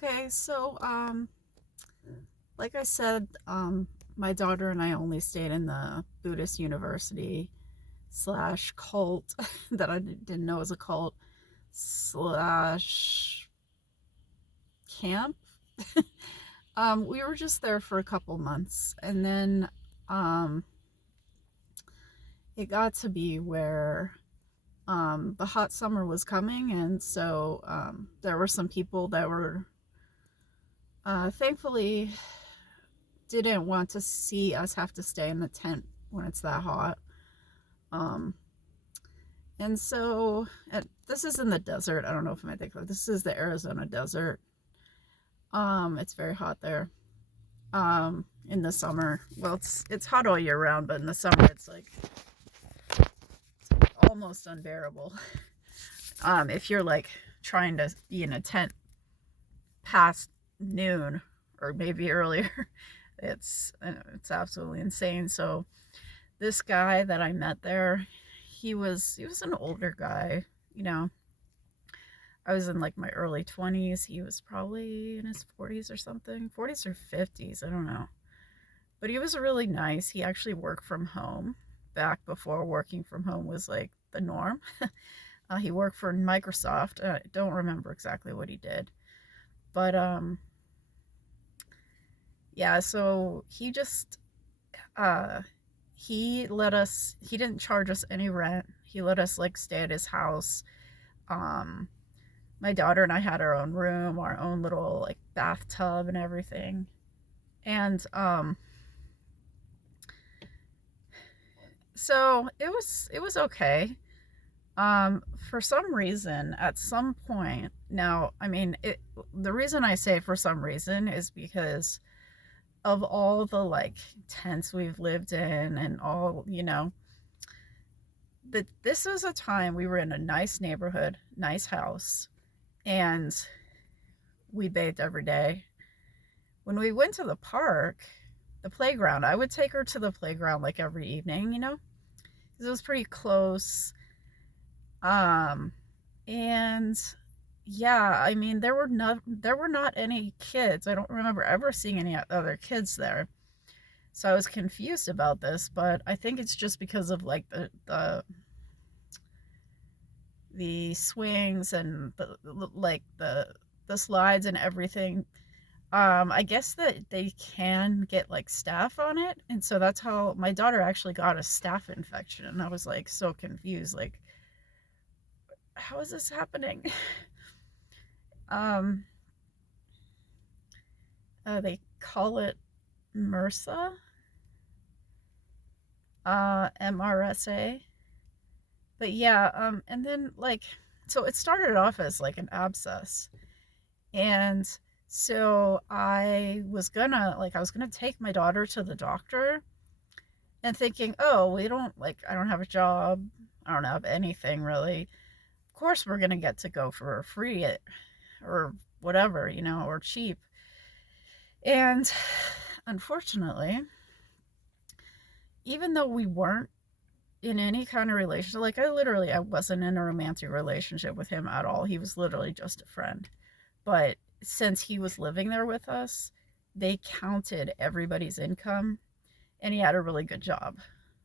Okay, so like I said, my daughter and I only stayed in the Buddhist university slash cult that I didn't know was a cult slash camp. We were just there for a couple months, and then um, it got to be where the hot summer was coming, and so there were some people that were thankfully didn't want to see us have to stay in the tent when it's that hot. Um, and so this is in the desert. I don't know if I might think of it. This is the Arizona desert. It's very hot there. In the summer, well, it's hot all year round, but in the summer it's almost unbearable. If you're like trying to be in a tent past noon or maybe earlier, it's absolutely insane. So this guy that I met there, he was an older guy, you know. I was in like my early 20s. He was probably in his 40s or something, 40s or 50s, I don't know. But he was really nice. He actually worked from home back before working from home was like the norm. He worked for Microsoft. I don't remember exactly what he did. But yeah, so uh he didn't charge us any rent. He let us like stay at his house. Um my daughter and I had our own room, our own little like bathtub and everything. And so it was okay. For some reason, at some point, now, I mean, the reason I say for some reason is because of all the like tents we've lived in and all, that this was a time we were in a nice neighborhood, nice house, and we bathed every day. When we went to the park, the playground, I would take her to the playground like every evening, because it was pretty close. Um, and yeah, I mean, there were not any kids. I don't remember ever seeing any other kids there. So I was confused about this, but I think it's just because of like the swings and the slides and everything. I guess that they can get like staph on it, and so that's how my daughter actually got a staph infection, and I was like so confused, like how is this happening? um they call it MRSA, MRSA. But yeah, and then like, so it started off as like an abscess, and so I was gonna take my daughter to the doctor, and thinking, oh, I don't have a job, I don't have anything really. Of course, we're gonna get to go for free or whatever, or cheap. And unfortunately, even though we weren't in any kind of relationship, like I wasn't in a romantic relationship with him at all. He was literally just a friend. But since he was living there with us, they counted everybody's income, and he had a really good job.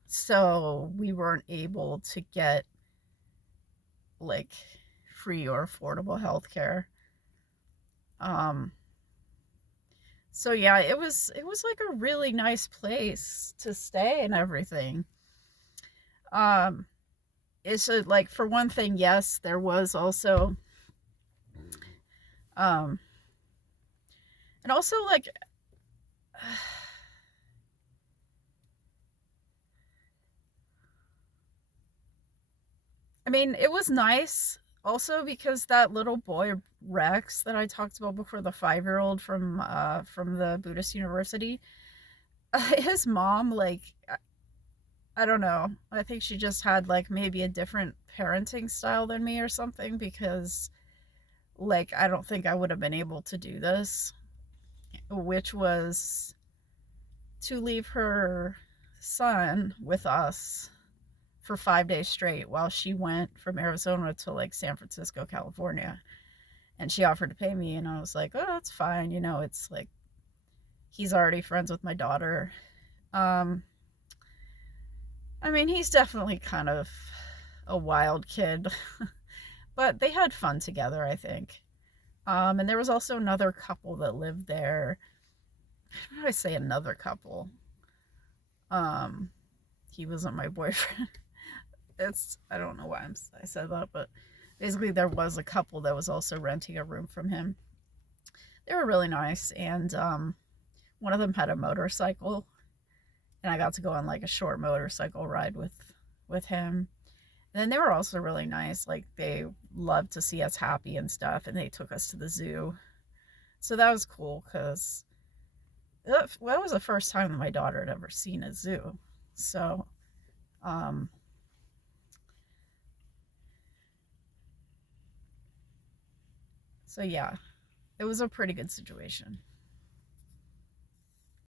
So we weren't able to get like free or affordable health care. Um, so yeah, it was like a really nice place to stay and everything. Um, it's like, for one thing, yes, there was also um and also like I mean, it was nice also because that little boy Rex that I talked about before, the 5-year-old from the Buddhist university, his mom, like, I don't know. I think she just had like maybe a different parenting style than me or something, because like I don't think I would have been able to do this, which was to leave her son with us for 5 days straight while she went from Arizona to like San Francisco, California. And she offered to pay me, and I was like, oh, that's fine. It's like he's already friends with my daughter. Um, I mean, he's definitely kind of a wild kid, but they had fun together, I think. And there was also another couple that lived there. How do I say another couple? Um, he wasn't my boyfriend. I don't know why I said that, but basically there was a couple that was also renting a room from him. They were really nice, and one of them had a motorcycle, and I got to go on like a short motorcycle ride with him. And then they were also really nice. Like they loved to see us happy and stuff, and they took us to the zoo. So that was cool because that was the first time that my daughter had ever seen a zoo. So, um, so yeah, it was a pretty good situation.